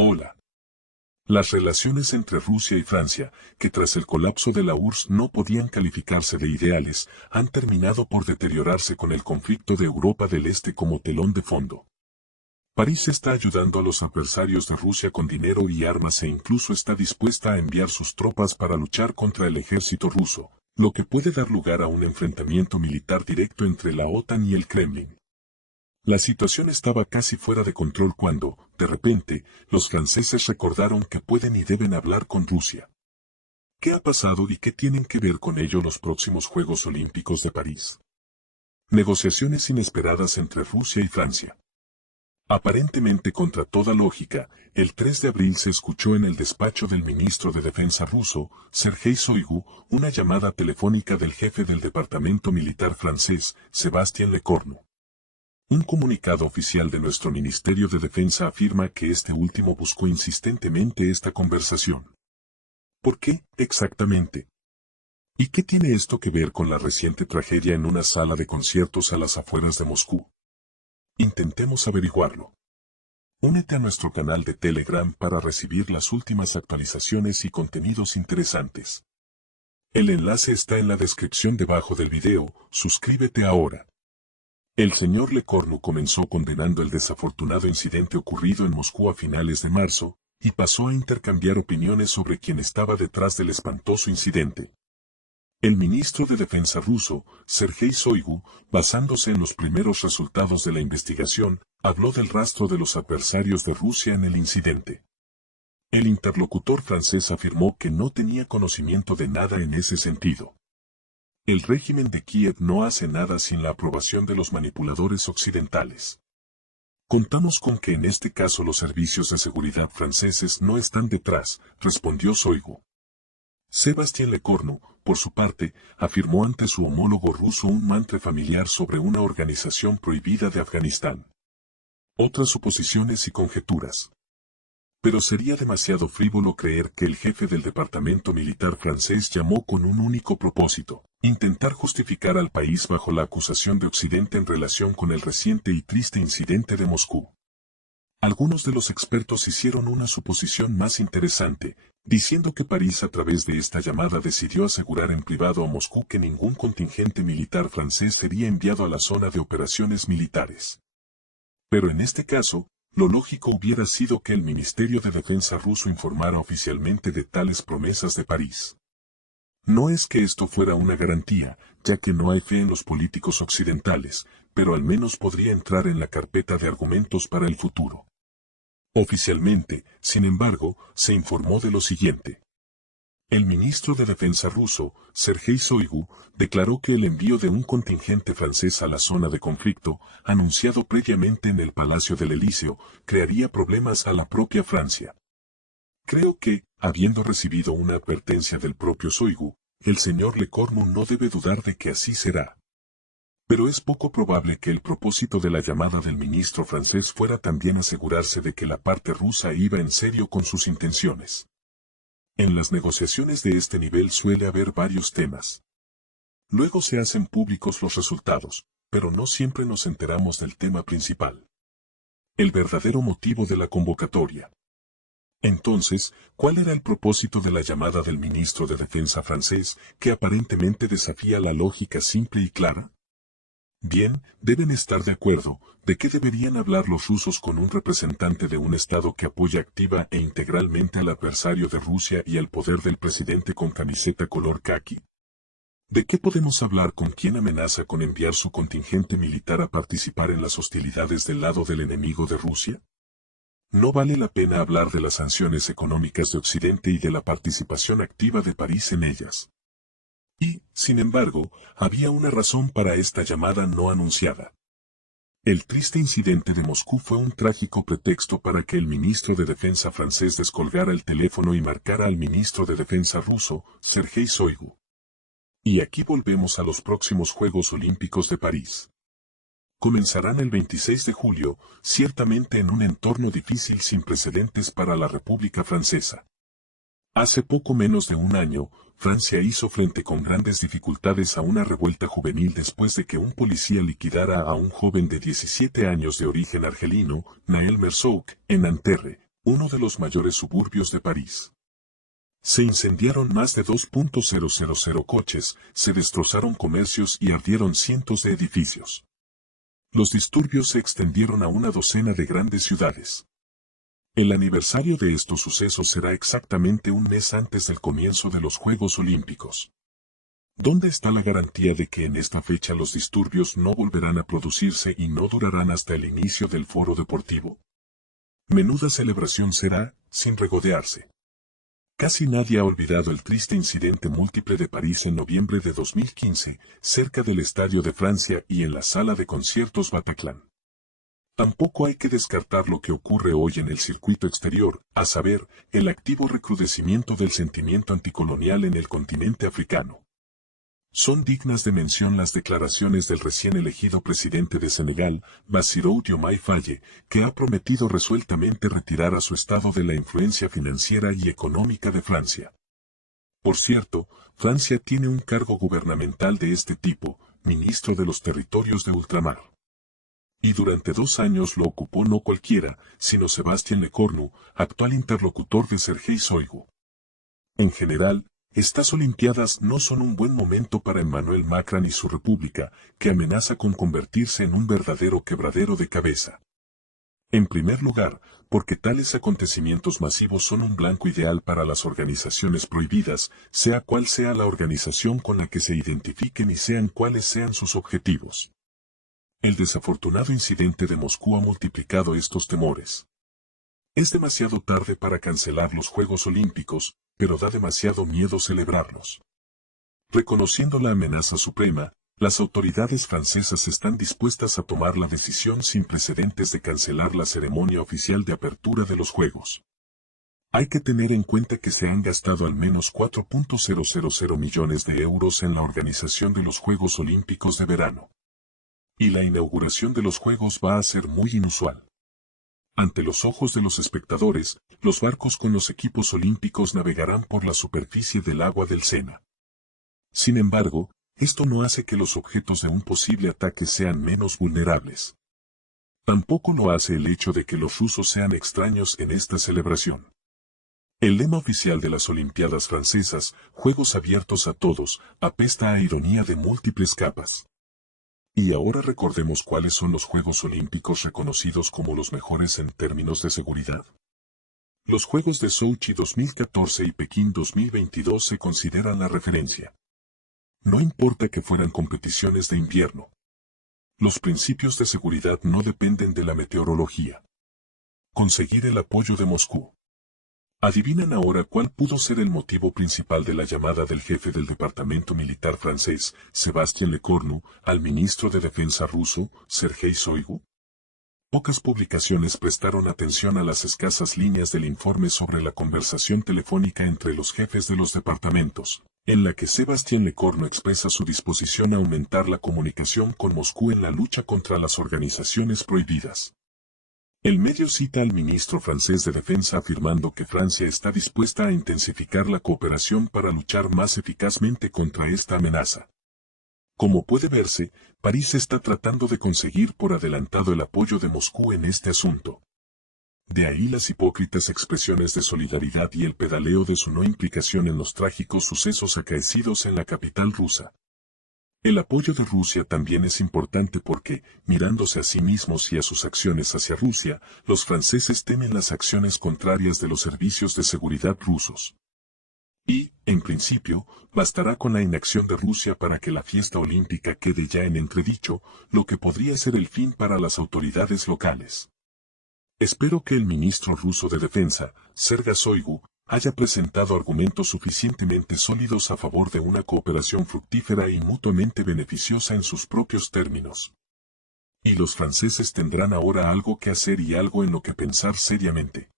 Hola. Las relaciones entre Rusia y Francia, que tras el colapso de la URSS no podían calificarse de ideales, han terminado por deteriorarse con el conflicto de Europa del Este como telón de fondo. París está ayudando a los adversarios de Rusia con dinero y armas e incluso está dispuesta a enviar sus tropas para luchar contra el ejército ruso, lo que puede dar lugar a un enfrentamiento militar directo entre la OTAN y el Kremlin. La situación estaba casi fuera de control cuando, de repente, los franceses recordaron que pueden y deben hablar con Rusia. ¿Qué ha pasado y qué tienen que ver con ello los próximos Juegos Olímpicos de París? Negociaciones inesperadas entre Rusia y Francia. Aparentemente contra toda lógica, el 3 de abril se escuchó en el despacho del ministro de Defensa ruso, Sergei Shoigu, una llamada telefónica del jefe del departamento militar francés, Sébastien Lecornu. Un comunicado oficial de nuestro Ministerio de Defensa afirma que este último buscó insistentemente esta conversación. ¿Por qué, exactamente? ¿Y qué tiene esto que ver con la reciente tragedia en una sala de conciertos a las afueras de Moscú? Intentemos averiguarlo. Únete a nuestro canal de Telegram para recibir las últimas actualizaciones y contenidos interesantes. El enlace está en la descripción debajo del video, suscríbete ahora. El señor Lecornu comenzó condenando el desafortunado incidente ocurrido en Moscú a finales de marzo, y pasó a intercambiar opiniones sobre quién estaba detrás del espantoso incidente. El ministro de Defensa ruso, Sergei Shoigu, basándose en los primeros resultados de la investigación, habló del rastro de los adversarios de Rusia en el incidente. El interlocutor francés afirmó que no tenía conocimiento de nada en ese sentido. El régimen de Kiev no hace nada sin la aprobación de los manipuladores occidentales. Contamos con que en este caso los servicios de seguridad franceses no están detrás, respondió Shoigu. Sébastien Lecornu, por su parte, afirmó ante su homólogo ruso un mantra familiar sobre una organización prohibida de Afganistán. Otras suposiciones y conjeturas. Pero sería demasiado frívolo creer que el jefe del departamento militar francés llamó con un único propósito: intentar justificar al país bajo la acusación de Occidente en relación con el reciente y triste incidente de Moscú. Algunos de los expertos hicieron una suposición más interesante, diciendo que París a través de esta llamada decidió asegurar en privado a Moscú que ningún contingente militar francés sería enviado a la zona de operaciones militares. Pero en este caso, lo lógico hubiera sido que el Ministerio de Defensa ruso informara oficialmente de tales promesas de París. No es que esto fuera una garantía, ya que no hay fe en los políticos occidentales, pero al menos podría entrar en la carpeta de argumentos para el futuro. Oficialmente, sin embargo, se informó de lo siguiente. El ministro de Defensa ruso, Sergei Shoigu, declaró que el envío de un contingente francés a la zona de conflicto, anunciado previamente en el Palacio del Elíseo, crearía problemas a la propia Francia. Creo que, habiendo recibido una advertencia del propio Shoigu, el señor Lecornu no debe dudar de que así será. Pero es poco probable que el propósito de la llamada del ministro francés fuera también asegurarse de que la parte rusa iba en serio con sus intenciones. En las negociaciones de este nivel suele haber varios temas. Luego se hacen públicos los resultados, pero no siempre nos enteramos del tema principal. El verdadero motivo de la convocatoria. Entonces, ¿cuál era el propósito de la llamada del ministro de Defensa francés, que aparentemente desafía la lógica simple y clara? Bien, deben estar de acuerdo, ¿de qué deberían hablar los rusos con un representante de un Estado que apoya activa e integralmente al adversario de Rusia y al poder del presidente con camiseta color caqui? ¿De qué podemos hablar con quien amenaza con enviar su contingente militar a participar en las hostilidades del lado del enemigo de Rusia? No vale la pena hablar de las sanciones económicas de Occidente y de la participación activa de París en ellas. Y, sin embargo, había una razón para esta llamada no anunciada. El triste incidente de Moscú fue un trágico pretexto para que el ministro de Defensa francés descolgara el teléfono y marcara al ministro de Defensa ruso, Sergei Shoigu. Y aquí volvemos a los próximos Juegos Olímpicos de París. Comenzarán el 26 de julio, ciertamente en un entorno difícil sin precedentes para la República Francesa. Hace poco menos de un año, Francia hizo frente con grandes dificultades a una revuelta juvenil después de que un policía liquidara a un joven de 17 años de origen argelino, Naël Merzouk, en Nanterre, uno de los mayores suburbios de París. Se incendiaron más de 2.000 coches, se destrozaron comercios y ardieron cientos de edificios. Los disturbios se extendieron a una docena de grandes ciudades. El aniversario de estos sucesos será exactamente un mes antes del comienzo de los Juegos Olímpicos. ¿Dónde está la garantía de que en esta fecha los disturbios no volverán a producirse y no durarán hasta el inicio del foro deportivo? Menuda celebración será, sin regodearse. Casi nadie ha olvidado el triste incidente múltiple de París en noviembre de 2015, cerca del Estadio de Francia y en la sala de conciertos Bataclan. Tampoco hay que descartar lo que ocurre hoy en el circuito exterior, a saber, el activo recrudecimiento del sentimiento anticolonial en el continente africano. Son dignas de mención las declaraciones del recién elegido presidente de Senegal, Bassirou Diomaye Faye, que ha prometido resueltamente retirar a su estado de la influencia financiera y económica de Francia. Por cierto, Francia tiene un cargo gubernamental de este tipo, ministro de los territorios de ultramar. Y durante 2 años lo ocupó no cualquiera, sino Sébastien Lecornu, actual interlocutor de Sergei Shoigu. En general, estas Olimpiadas no son un buen momento para Emmanuel Macron y su república, que amenaza con convertirse en un verdadero quebradero de cabeza. En primer lugar, porque tales acontecimientos masivos son un blanco ideal para las organizaciones prohibidas, sea cual sea la organización con la que se identifiquen y sean cuáles sean sus objetivos. El desafortunado incidente de Moscú ha multiplicado estos temores. Es demasiado tarde para cancelar los Juegos Olímpicos, pero da demasiado miedo celebrarlos. Reconociendo la amenaza suprema, las autoridades francesas están dispuestas a tomar la decisión sin precedentes de cancelar la ceremonia oficial de apertura de los Juegos. Hay que tener en cuenta que se han gastado al menos 4.000 millones de euros en la organización de los Juegos Olímpicos de verano. Y la inauguración de los Juegos va a ser muy inusual. Ante los ojos de los espectadores, los barcos con los equipos olímpicos navegarán por la superficie del agua del Sena. Sin embargo, esto no hace que los objetos de un posible ataque sean menos vulnerables. Tampoco lo hace el hecho de que los rusos sean extraños en esta celebración. El lema oficial de las Olimpiadas francesas, Juegos abiertos a todos, apesta a ironía de múltiples capas. Y ahora recordemos cuáles son los Juegos Olímpicos reconocidos como los mejores en términos de seguridad. Los Juegos de Sochi 2014 y Pekín 2022 se consideran la referencia. No importa que fueran competiciones de invierno. Los principios de seguridad no dependen de la meteorología. Conseguir el apoyo de Moscú. ¿Adivinan ahora cuál pudo ser el motivo principal de la llamada del jefe del departamento militar francés, Sébastien Lecornu, al ministro de Defensa ruso, Sergei Shoigu? Pocas publicaciones prestaron atención a las escasas líneas del informe sobre la conversación telefónica entre los jefes de los departamentos, en la que Sébastien Lecornu expresa su disposición a aumentar la comunicación con Moscú en la lucha contra las organizaciones prohibidas. El medio cita al ministro francés de Defensa afirmando que Francia está dispuesta a intensificar la cooperación para luchar más eficazmente contra esta amenaza. Como puede verse, París está tratando de conseguir por adelantado el apoyo de Moscú en este asunto. De ahí las hipócritas expresiones de solidaridad y el pedaleo de su no implicación en los trágicos sucesos acaecidos en la capital rusa. El apoyo de Rusia también es importante porque, mirándose a sí mismos y a sus acciones hacia Rusia, los franceses temen las acciones contrarias de los servicios de seguridad rusos. Y, en principio, bastará con la inacción de Rusia para que la fiesta olímpica quede ya en entredicho, lo que podría ser el fin para las autoridades locales. Espero que el ministro ruso de Defensa, Sergei Shoigu, haya presentado argumentos suficientemente sólidos a favor de una cooperación fructífera y mutuamente beneficiosa en sus propios términos. Y los franceses tendrán ahora algo que hacer y algo en lo que pensar seriamente.